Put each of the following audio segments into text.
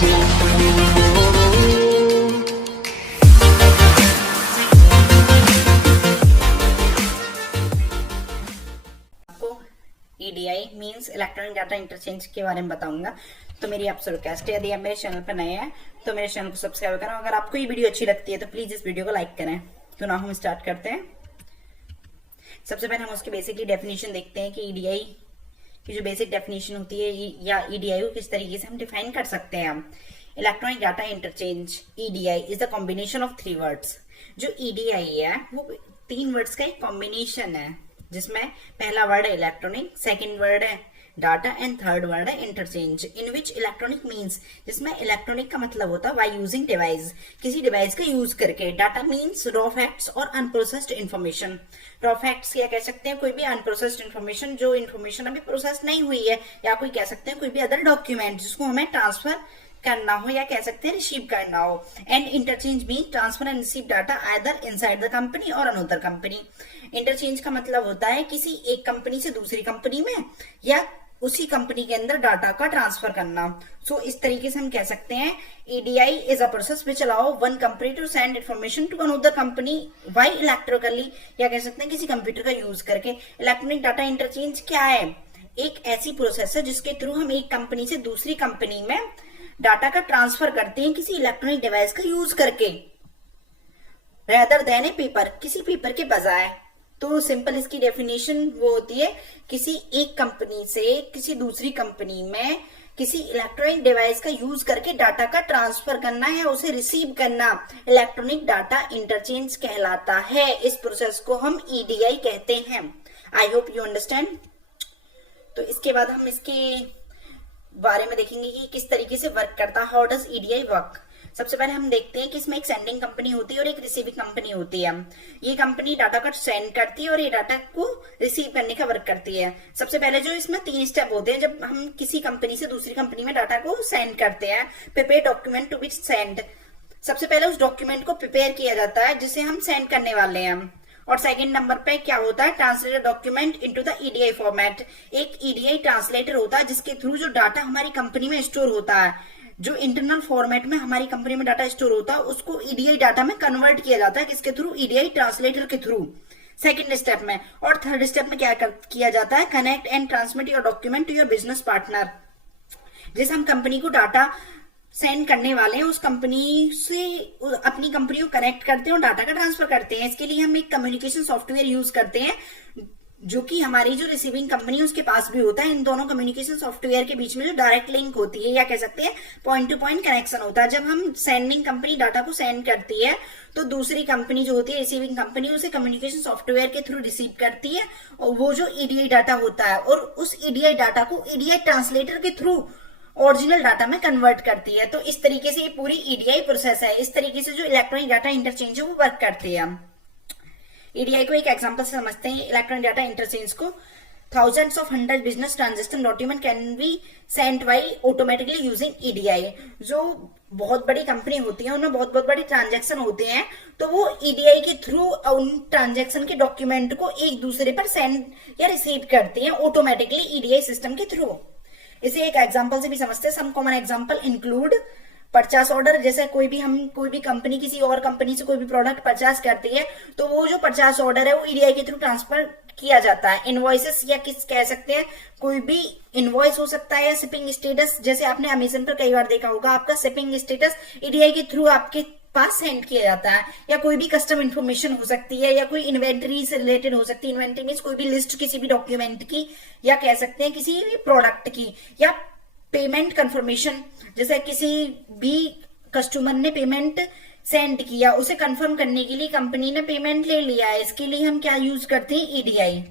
EDI means electronic data interchange के बारे में बताऊंगा। तो मेरी आपसे रिक्वेस्ट है, यदि आप मेरे चैनल पर नए हैं तो मेरे चैनल को सब्सक्राइब करें। अगर आपको ये वीडियो अच्छी लगती है तो प्लीज इस वीडियो को लाइक करें। तो ना हम स्टार्ट करते हैं। सबसे पहले हम उसकी बेसिकली डेफिनेशन देखते हैं कि ईडीआई की जो बेसिक डेफिनेशन होती है या ईडीआई को किस तरीके से हम डिफाइन कर सकते हैं। हम electronic data interchange EDI is the combination of 3 words. जो ईडीआई है वो 3 वर्ड्स का एक कॉम्बिनेशन है, जिसमें पहला वर्ड है इलेक्ट्रॉनिक, सेकंड वर्ड है डाटा एंड थर्ड वर्ड है इंटरचेंज। इन विच इलेक्ट्रॉनिक मींस, जिसमें इलेक्ट्रॉनिक का मतलब होता है बाय यूजिंग डिवाइस, किसी डिवाइस का यूज करके। डाटा मींस रॉ फैक्ट्स और अनप्रोसेस्ड इन्फॉर्मेशन। रॉ फैक्ट्स क्या कह सकते हैं, कोई भी अनप्रोसेस्ड इन्फॉर्मेशन, जो इन्फॉर्मेशन अभी प्रोसेस नहीं हुई है, या कोई कह सकते हैं कोई भी अदर डॉक्यूमेंट जिसको हमें ट्रांसफर करना हो या कह सकते हैं रिसीव करना हो। And interchange mean transfer and receive data either inside the company और अनदर कंपनी। इंटरचेंज का मतलब होता है किसी एक कंपनी से दूसरी कंपनी में या उसी कंपनी के अंदर डाटा का ट्रांसफर करना। सो इस तरीके से हम कह सकते हैं EDI is a process which allow one company to send information to another company by electrically, या कह सकते हैं किसी कंप्यूटर का यूज करके। इलेक्ट्रॉनिक डाटा इंटरचेंज क्या है, एक ऐसी प्रोसेस है जिसके थ्रू हम एक कंपनी से दूसरी कंपनी में डाटा का ट्रांसफर करते हैं किसी इलेक्ट्रॉनिक डिवाइस का यूज करके, रेदर देन ए पेपर, किसी पेपर के बजाय। तो सिंपल इसकी डेफिनेशन वो होती है किसी एक कंपनी से किसी दूसरी कंपनी में किसी इलेक्ट्रॉनिक डिवाइस का यूज करके डाटा का ट्रांसफर करना है, उसे रिसीव करना, इलेक्ट्रॉनिक डाटा इंटरचेंज कहलाता है। इस प्रोसेस को हम ईडीआई कहते हैं। I hope you understand. तो इसके बाद हम इसके बारे में देखेंगे कि किस तरीके से वर्क करता है, हाउ डज ईडीआई वर्क। सबसे पहले हम देखते हैं कि इसमें एक सेंडिंग कंपनी होती है और एक रिसीविंग कंपनी होती है। ये कंपनी डाटा का सेंड करती है और ये डाटा को रिसीव करने का वर्क करती है। सबसे पहले जो इसमें 3 स्टेप होते हैं जब हम किसी कंपनी से दूसरी कंपनी में डाटा को सेंड करते हैं। Prepare document to be send, सबसे पहले उस डॉक्यूमेंट को प्रिपेयर किया जाता है जिसे हम सेंड करने वाले हैं। और सेकंड नंबर पे क्या होता है, translator document into the EDI format. एक ईडीआई ट्रांसलेटर होता है जिसके थ्रू जो डाटा हमारी कंपनी में स्टोर होता है, जो इंटरनल फॉर्मेट में हमारी कंपनी में डाटा स्टोर होता है, उसको ईडीआई डाटा में कन्वर्ट किया जाता है। किसके थ्रू, ईडीआई ट्रांसलेटर के थ्रू, सेकंड स्टेप में। और थर्ड स्टेप में क्या किया जाता है, connect and transmit your document to your business partner. जैसे हम कंपनी को डाटा सेंड करने वाले हैं, उस कंपनी से अपनी कंपनी को कनेक्ट करते हैं और डाटा का ट्रांसफर करते हैं। इसके लिए हम एक कम्युनिकेशन सॉफ्टवेयर यूज करते हैं जो कि हमारी जो रिसीविंग कंपनी है उसके पास भी होता है। इन दोनों कम्युनिकेशन सॉफ्टवेयर के बीच में जो डायरेक्ट लिंक होती है या कह सकते हैं पॉइंट टू पॉइंट कनेक्शन होता है। जब हम सेंडिंग कंपनी डाटा को सेंड करती है तो दूसरी कंपनी जो होती है रिसीविंग कंपनी उसे कम्युनिकेशन सॉफ्टवेयर के थ्रू रिसीव करती है और वो जो ईडीआई डाटा होता है और उस ईडीआई डाटा को ईडीआई ट्रांसलेटर के थ्रू ओरिजिनल डाटा में कन्वर्ट करती है। तो इस तरीके से ये पूरी ईडीआई प्रोसेस है। इस तरीके से जो इलेक्ट्रॉनिक डाटा इंटरचेंज है वो वर्क करती है। ईडीआई को एक एग्जांपल से समझते हैं इलेक्ट्रॉनिक डाटा इंटरचेंज को। Thousands of 100 business transaction document can be sent by automatically using EDI। जो बहुत बड़ी कंपनी होती है उनमें बहुत बड़ी ट्रांजैक्शन होते हैं, तो वो ईडीआई के थ्रू उन ट्रांजैक्शन के डॉक्यूमेंट को एक दूसरे पर सेंड या रिसीव करती हैं ऑटोमेटिकली ईडीआई सिस्टम के थ्रू। इसे एक एग्जांपल से भी समझते हैं। Some common example include purchase order. जैसे कोई भी कंपनी किसी और कंपनी से कोई भी प्रोडक्ट परचेस करती है तो वो जो परचेस ऑर्डर है वो ईडीआई के थ्रू ट्रांसफर किया जाता है। इनवॉइसेस या किस कह सकते हैं कोई भी इनवॉइस हो सकता है या शिपिंग स्टेटस, जैसे आपने अमेजन पर कई बार देखा होगा आपका शिपिंग स्टेटस ईडीआई के थ्रू आपके पास सेंड किया जाता है। या कोई भी कस्टम इन्फॉर्मेशन हो सकती है या कोई इन्वेंटरी से रिलेटेड हो सकती है। इन्वेंटरी मींस कोई भी लिस्ट किसी भी डॉक्यूमेंट की या कह सकते हैं किसी भी प्रोडक्ट की, या पेमेंट कंफर्मेशन, जैसे किसी भी कस्टमर ने पेमेंट सेंड किया उसे कंफर्म करने के लिए कंपनी ने पेमेंट ले लिया है, इसके लिए हम क्या यूज करते हैं, ईडीआई।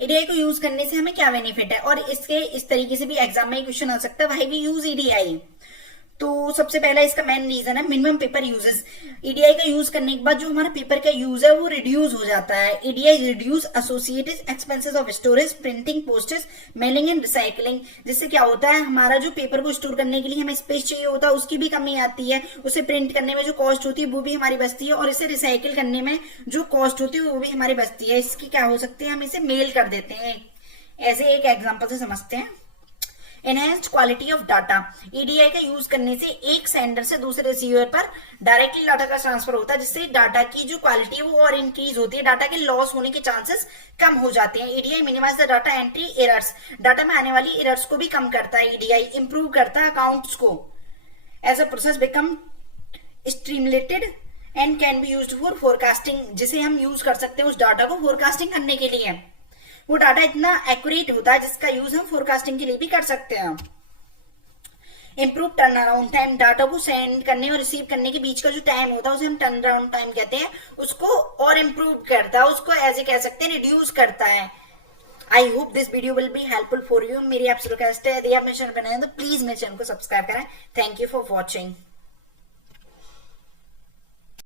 ईडीआई को यूज करने से हमें क्या बेनिफिट है, और इसके इस तरीके से भी एग्जाम में क्वेश्चन आ सकता है व्हाई वी यूज ईडीआई। तो सबसे पहला इसका मेन रीजन है मिनिमम पेपर यूजेस। ईडीआई का यूज करने के बाद जो हमारा पेपर का यूज है वो रिड्यूस हो जाता है। EDI reduce associated expenses of storage, printing, postage, mailing and recycling. जिससे क्या होता है हमारा जो पेपर को स्टोर करने के लिए हमें स्पेस चाहिए होता है उसकी भी कमी आती है। उसे प्रिंट करने में जो कॉस्ट होती है वो भी हमारी बचती है, और इसे रिसाइकिल करने में जो कॉस्ट होती है वो भी हमारी बचती है। इसकी क्या हो सकती है, हम इसे मेल कर देते हैं। ऐसे एक एग्जाम्पल से समझते हैं। Enhanced quality of data, EDI का यूज करने से एक सेंडर से दूसरे रिसीवर पर डायरेक्टली डाटा का ट्रांसफर होता है, जिससे डाटा की जो क्वालिटी है वो और इंक्रीज होती है, डाटा के लॉस होने के चांसेस कम हो जाते हैं। EDI minimise the data entry errors, data में आने वाली एरर्स को भी कम करता है। ईडीआई इंप्रूव करता है अकाउंट्स को। As a process become streamlined and can be used for forecasting, जिसे हम यूज कर सकते हैं उस डाटा को फोरकास्टिंग करने के लिए। वो डाटा इतना एक्यूरेट होता है जिसका यूज हम फोरकास्टिंग के लिए भी कर सकते हैं। Improve turn around time, data को सेंड करने और रिसीव करने के बीच का जो टाइम होता है उसे हम टर्न अराउंड टाइम कहते हैं, उसको और इंप्रूव करता है, उसको ऐसे कह सकते हैं रिड्यूस करता है। I hope this video will be helpful for you. मेरी आपसे रिक्वेस्ट है, यदि आप मेरे चैनल पर नए हैं तो प्लीज मेरे चैनल को सब्सक्राइब करें। Thank you for watching.